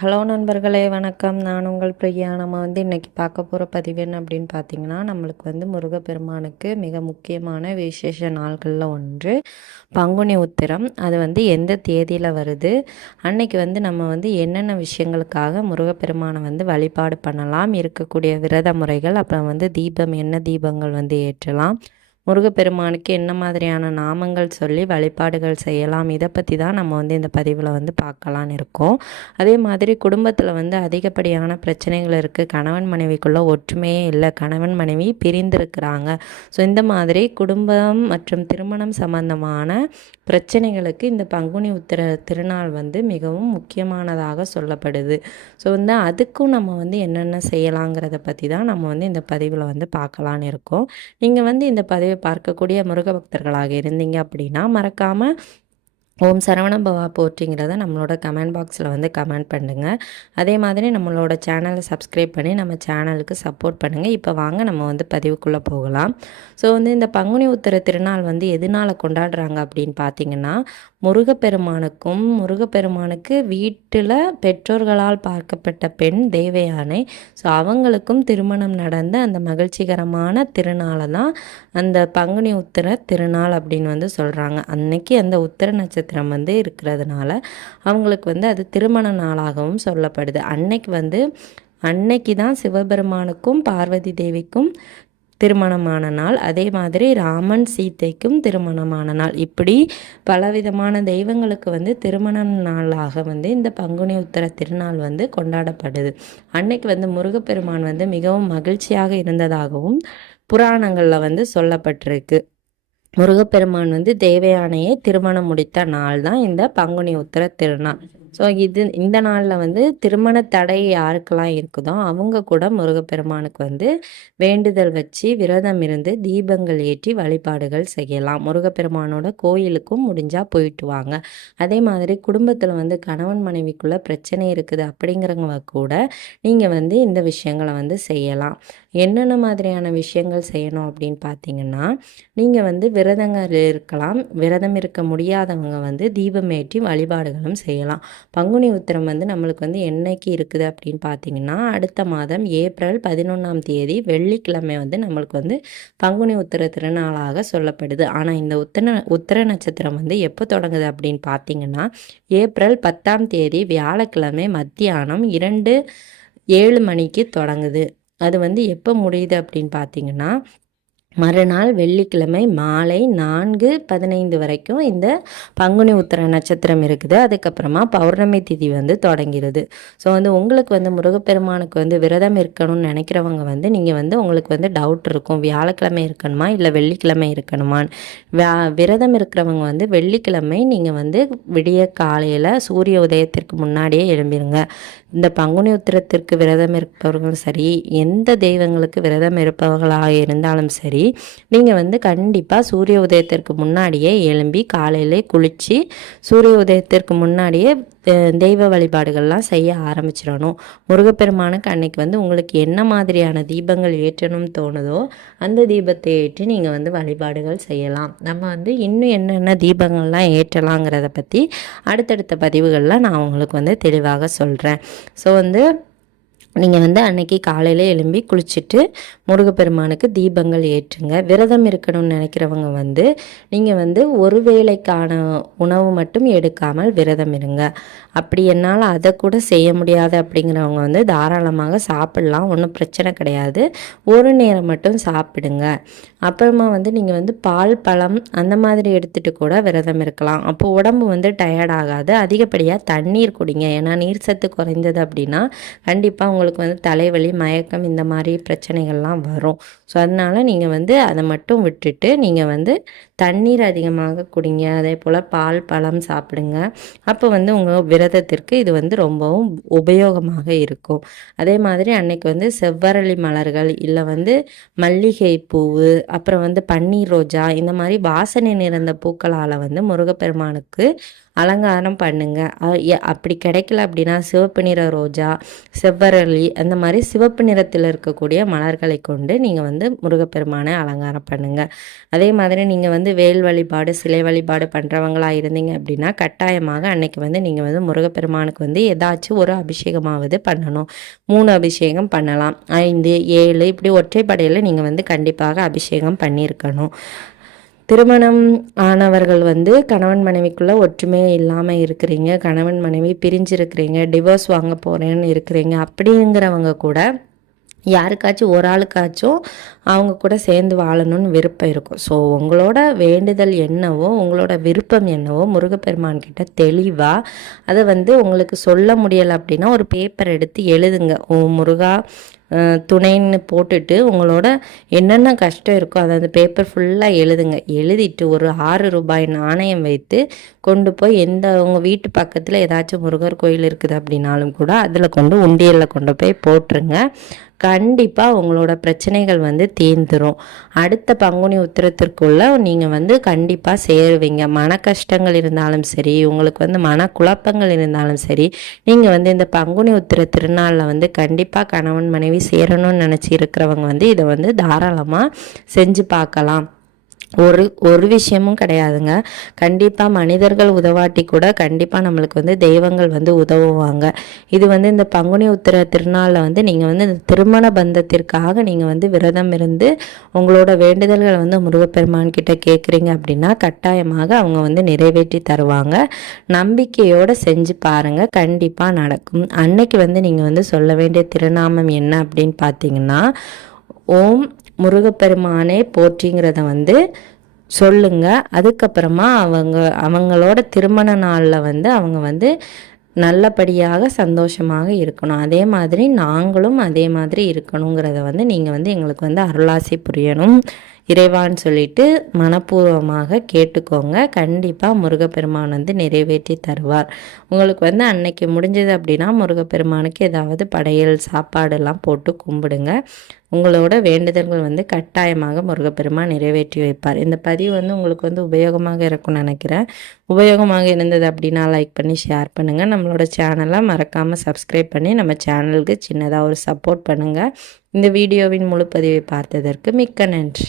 Hello நண்பர்களே வணக்கம். நான் உங்கள் பிரியா. நம்ம இன்றைக்கி பார்க்க போகிற பதிவு என்ன அப்படின்னு பார்த்தீங்கன்னா, நம்மளுக்கு முருகப்பெருமானுக்கு மிக முக்கியமான விசேஷ நாள்களில் ஒன்று பங்குனி உத்திரம். அது எந்த தேதியில் வருது, அன்னைக்கு நம்ம என்னென்ன விஷயங்களுக்காக முருகப்பெருமானை வழிபாடு பண்ணலாம், இருக்கக்கூடிய விரத முறைகள், அப்புறம் தீபம் என்ன தீபங்கள் ஏற்றலாம், முருகப்பெருமானுக்கு என்ன மாதிரியான நாமங்கள் சொல்லி வழிபாடுகள் செய்யலாம், இதை பற்றி தான் நம்ம இந்த பதிவில் பார்க்கலான்னு இருக்கோம். அதே மாதிரி குடும்பத்தில் அதிகப்படியான பிரச்சனைகள் இருக்குது. கணவன் மனைவிக்குள்ளே ஒற்றுமையே இல்லை, கணவன் மனைவி பிரிந்திருக்கிறாங்க. ஸோ இந்த மாதிரி குடும்பம் மற்றும் திருமணம் சம்பந்தமான பிரச்சனைகளுக்கு இந்த பங்குனி உத்திர திருநாள் மிகவும் முக்கியமானதாக சொல்லப்படுது. ஸோ அதுக்கும் நம்ம என்னென்ன செய்யலாங்கிறத பற்றி தான் நம்ம இந்த பதிவில் பார்க்கலான்னு இருக்கோம். நீங்கள் இந்த பதிவை பார்க்கக்கூடிய முருக பக்தர்களாக இருந்தீங்க அப்படின்னா மறக்காமல் ஓம் சரவணபவா போற்றிங்கிறத நம்மளோட கமெண்ட் பாக்ஸில் கமெண்ட் பண்ணுங்கள். அதே மாதிரி நம்மளோட சேனலை சப்ஸ்கிரைப் பண்ணி நம்ம சேனலுக்கு சப்போர்ட் பண்ணுங்கள். இப்போ வாங்க நம்ம பதிவுக்குள்ளே போகலாம். ஸோ இந்த பங்குனி உத்திர திருநாள் எதனால் கொண்டாடுறாங்க அப்படின்னு பார்த்தீங்கன்னா, முருகப்பெருமானுக்கு வீட்டில் பெற்றோர்களால் பார்க்கப்பட்ட பெண் தேவயானை. ஸோ அவங்களுக்கும் திருமணம் நடந்த அந்த மகிழ்ச்சிகரமான திருநாளை தான் அந்த பங்குனி உத்திர திருநாள் அப்படின்னு சொல்கிறாங்க. அன்னைக்கு அந்த உத்திர நட்சத்திரம் இருக்கிறதுனால அவங்களுக்கு அது திருமண நாளாகவும் சொல்லப்படுது. அன்னைக்கு தான் சிவபெருமானுக்கும் பார்வதி தேவிக்கும் திருமணமான நாள். அதே மாதிரி ராமன் சீதைக்கும் திருமணமான நாள். இப்படி பலவிதமான தெய்வங்களுக்கு திருமண நாளாக இந்த பங்குனி உத்திர திருநாள் கொண்டாடப்படுது. அன்னைக்கு முருகப்பெருமான் மிகவும் மகிழ்ச்சியாக இருந்ததாகவும் புராணங்களில் சொல்லப்பட்டிருக்கு. முருகப்பெருமான் தேவயானையை திருமணம் முடித்த நாள் தான் இந்த பங்குனி உத்திர திருநாள். ஸோ இந்த நாளில் திருமண தடை யாருக்கெல்லாம் இருக்குதோ அவங்க கூட முருகப்பெருமானுக்கு வேண்டுதல் வச்சு விரதம் இருந்து தீபங்கள் ஏற்றி வழிபாடுகள் செய்யலாம். முருகப்பெருமானோட கோயிலுக்கும் முடிஞ்சால் போயிட்டு வாங்க. அதே மாதிரி குடும்பத்தில் கணவன் மனைவிக்குள்ளே பிரச்சனை இருக்குது அப்படிங்கிறவங்க கூட நீங்கள் இந்த விஷயங்களை செய்யலாம். என்னென்ன மாதிரியான விஷயங்கள் செய்யணும் அப்படின்னு பார்த்தீங்கன்னா, நீங்கள் விரதங்கள் இருக்கலாம். விரதம் இருக்க முடியாதவங்க தீபம் ஏற்றி வழிபாடுகளும் செய்யலாம். பங்குனி உத்திரம் நம்மளுக்கு என்னைக்கு இருக்குது அப்படின்னு பார்த்தீங்கன்னா, அடுத்த மாதம் ஏப்ரல் 11ஆம் தேதி வெள்ளிக்கிழமை நம்மளுக்கு பங்குனி உத்திர திருநாளாக சொல்லப்படுது. ஆனால் இந்த உத்திர நட்சத்திரம் எப்போ தொடங்குது அப்படின்னு பார்த்தீங்கன்னா, ஏப்ரல் 10ஆம் தேதி வியாழக்கிழமை மத்தியானம் 2:07 மணிக்கு தொடங்குது. அது எப்போ முடியுது அப்படின்னு பார்த்தீங்கன்னா, மறுநாள் வெள்ளிக்கிழமை மாலை 4:15 வரைக்கும் இந்த பங்குனி உத்திர நட்சத்திரம் இருக்குது. அதுக்கப்புறமா பௌர்ணமி திதி தொடங்கிடுது. ஸோ உங்களுக்கு முருகப்பெருமானுக்கு விரதம் இருக்கணும்னு நினைக்கிறவங்க நீங்கள் உங்களுக்கு டவுட் இருக்கும், வியாழக்கிழமை இருக்கணுமா இல்லை வெள்ளிக்கிழமை இருக்கணுமான்னு. விரதம் இருக்கிறவங்க வெள்ளிக்கிழமை நீங்கள் விடிய காலையில் சூரிய உதயத்திற்கு முன்னாடியே எழும்பிடுங்க. இந்த பங்குனி உத்திரத்திற்கு விரதம் இருப்பவர்களும் சரி, எந்த தெய்வங்களுக்கு விரதம் இருப்பவர்களாக இருந்தாலும் சரி, நீங்கள் கண்டிப்பாக சூரிய உதயத்திற்கு முன்னாடியே எழும்பி காலையிலே குளித்து சூரிய உதயத்திற்கு முன்னாடியே தெய்வ வழிபாடுகள்லாம் செய்ய ஆரம்பிச்சிடணும். முருகப்பெருமானுக்கு அன்னைக்கு உங்களுக்கு என்ன மாதிரியான தீபங்கள் ஏற்றணும்னு தோணுதோ அந்த தீபத்தை ஏற்றி நீங்கள் வழிபாடுகள் செய்யலாம். நம்ம இன்னும் என்னென்ன தீபங்கள்லாம் ஏற்றலாங்கிறத பற்றி அடுத்தடுத்த பதிவுகளில் நான் உங்களுக்கு தெளிவாக சொல்கிறேன். ஸோ நீங்கள் அன்னைக்கு காலையில் எழும்பி குளிச்சுட்டு முருகப்பெருமானுக்கு தீபங்கள் ஏற்றுங்க. விரதம் இருக்கணும்னு நினைக்கிறவங்க நீங்கள் ஒரு வேளைக்கான உணவு மட்டும் எடுக்காமல் விரதம் இருங்க. அப்படி என்னால் அதை கூட செய்ய முடியாது அப்படிங்கிறவங்க தாராளமாக சாப்பிடலாம், ஒன்றும் பிரச்சனை கிடையாது. ஒரு நேரம் மட்டும் சாப்பிடுங்க. அப்புறமா நீங்கள் பால் பழம் அந்த மாதிரி எடுத்துகிட்டு கூட விரதம் இருக்கலாம். அப்போ உடம்பு டயர்ட் ஆகாது. அதிகப்படியாக தண்ணீர் குடிங்க. ஏன்னா நீர் சத்து குறைந்தது அப்படின்னா கண்டிப்பாக உங்களுக்கு தலைவலி, மயக்கம் இந்த மாதிரி பிரச்சனைகள்லாம் வரும். ஸோ அதனால் நீங்கள் அதை மட்டும் விட்டுட்டு நீங்கள் தண்ணீர் அதிகமாக குடிங்க. அதே போல் பால் பழம் சாப்பிடுங்க. அப்போ உங்கள் விரதத்திற்கு இது ரொம்பவும் உபயோகமாக இருக்கும். அதே மாதிரி அன்னைக்கு செவ்வரளி மலர்கள் இல்லை மல்லிகை பூவு, அப்புறம் பன்னீர் ரோஜா, இந்த மாதிரி வாசனை நிறைந்த பூக்களால் முருகப்பெருமானுக்கு அலங்காரம் பண்ணுங்க. அப்படி கிடைக்கல அப்படின்னா சிவப்பு நிற ரோஜா, செவ்வரளி அந்த மாதிரி சிவப்பு நிறத்தில் இருக்கக்கூடிய மலர்களை கொண்டு நீங்கள் வந்து முருகப்பெருமானை அலங்காரம் பண்ணுங்க. அதே மாதிரி நீங்கள் வந்து வேல் வழிபாடு, சிலை வழிபாடு பண்ணுறவங்களா இருந்தீங்க அப்படின்னா கட்டாயமாக அன்னைக்கு வந்து நீங்கள் வந்து முருகப்பெருமானுக்கு வந்து ஏதாச்சும் ஒரு அபிஷேகமாவது பண்ணணும். 3 அபிஷேகம் பண்ணலாம், 5, 7 இப்படி ஒற்றைப்படையில் நீங்கள் வந்து கண்டிப்பாக அபிஷேகம் பண்ணியிருக்கணும். திருமணம் ஆனவர்கள் வந்து கணவன் மனைவிக்குள்ளே ஒற்றுமையே இல்லாமல் இருக்கிறீங்க, கணவன் மனைவி பிரிஞ்சிருக்கிறீங்க, டிவோர்ஸ் வாங்க போகிறேன்னு இருக்கிறீங்க, அப்படிங்கிறவங்க கூட யாருக்காச்சும் ஒரு ஆளுக்காச்சும் அவங்க கூட சேர்ந்து வாழணும்னு விருப்பம் இருக்கும். ஸோ உங்களோட வேண்டுதல் என்னவோ, உங்களோட விருப்பம் என்னவோ முருகப்பெருமான்கிட்ட தெளிவாக அதை வந்து உங்களுக்கு சொல்ல முடியலை அப்படின்னா ஒரு பேப்பர் எடுத்து எழுதுங்க. ஓ முருகா துணைன்னு போட்டுட்டு உங்களோட என்னென்ன கஷ்டம் இருக்கோ அதை அந்த பேப்பர் ஃபுல்லாக எழுதுங்க. எழுதிட்டு ஒரு 6 ரூபாய் நாணயம் வைத்து கொண்டு போய் உங்கள் வீட்டு பக்கத்தில் ஏதாச்சும் முருகர் கோயில் இருக்குது அப்படின்னாலும் கூட அதில் கொண்டு உண்டியலில் கொண்டு போய் போட்டுருங்க. கண்டிப்பாக உங்களோட பிரச்சனைகள் வந்து தீர்ந்துடும். அடுத்த பங்குனி உத்திரத்திற்குள்ளே நீங்கள் வந்து கண்டிப்பாக சேருவீங்க. மன கஷ்டங்கள் இருந்தாலும் சரி, உங்களுக்கு வந்து மனக்குழப்பங்கள் இருந்தாலும் சரி, நீங்கள் வந்து இந்த பங்குனி உத்திர திருநாளில் வந்து கண்டிப்பாக கணவன் மனைவி சேரணும்னு நினச்சி இருக்கிறவங்க வந்து இதை வந்து தாராளமாக செஞ்சு பார்க்கலாம். ஒரு விஷயமும் கிடையாதுங்க. கண்டிப்பாக மனிதர்கள் உதவாட்டி கூட கண்டிப்பாக நம்மளுக்கு வந்து தெய்வங்கள் வந்து உதவுவாங்க. இது வந்து இந்த பங்குனி உத்திர திருநாளில் வந்து நீங்கள் வந்து இந்த திருமண பந்தத்திற்காக நீங்கள் வந்து விரதம் இருந்து உங்களோட வேண்டுதல்களை வந்து முருகப்பெருமான் கிட்ட கேட்குறீங்க அப்படின்னா கட்டாயமாக அவங்க வந்து நிறைவேற்றி தருவாங்க. நம்பிக்கையோடு செஞ்சு பாருங்கள், கண்டிப்பாக நடக்கும். அன்னைக்கு வந்து நீங்கள் வந்து சொல்ல வேண்டிய திருநாமம் என்ன அப்படின்னு பார்த்தீங்கன்னா, ஓம் முருகப்பெருமானே போற்றிங்கிறத வந்து சொல்லுங்க. அதுக்கப்புறமா அவங்களோட திருமண நாளில் வந்து அவங்க வந்து நல்லபடியாக சந்தோஷமாக இருக்கணும். அதே மாதிரி நாங்களும் அதே மாதிரி இருக்கணுங்கிறத வந்து நீங்கள் வந்து எங்களுக்கு வந்து அருளாசி புரியணும் இறைவான்னு சொல்லிட்டு மனப்பூர்வமாக கேட்டுக்கோங்க. கண்டிப்பாக முருகப்பெருமான் வந்து நிறைவேற்றி தருவார். உங்களுக்கு வந்து அன்னைக்கு முடிஞ்சது அப்படின்னா முருகப்பெருமானுக்கு ஏதாவது படையல் சாப்பாடெல்லாம் போட்டு கும்பிடுங்க. உங்களோட வேண்டுதல்கள் வந்து கட்டாயமாக முருகப்பெருமான் நிறைவேற்றி வைப்பார். இந்த பதிவு வந்து உங்களுக்கு வந்து உபயோகமாக இருக்கும்னு நினைக்கிறேன். உபயோகமாக இருந்தது அப்படின்னா லைக் பண்ணி ஷேர் பண்ணுங்கள். நம்மளோட சேனலை மறக்காமல் சப்ஸ்கிரைப் பண்ணி நம்ம சேனலுக்கு சின்னதாக ஒரு சப்போர்ட் பண்ணுங்கள். இந்த வீடியோவின் முழு பதிவை பார்த்ததற்கு மிக்க நன்றி.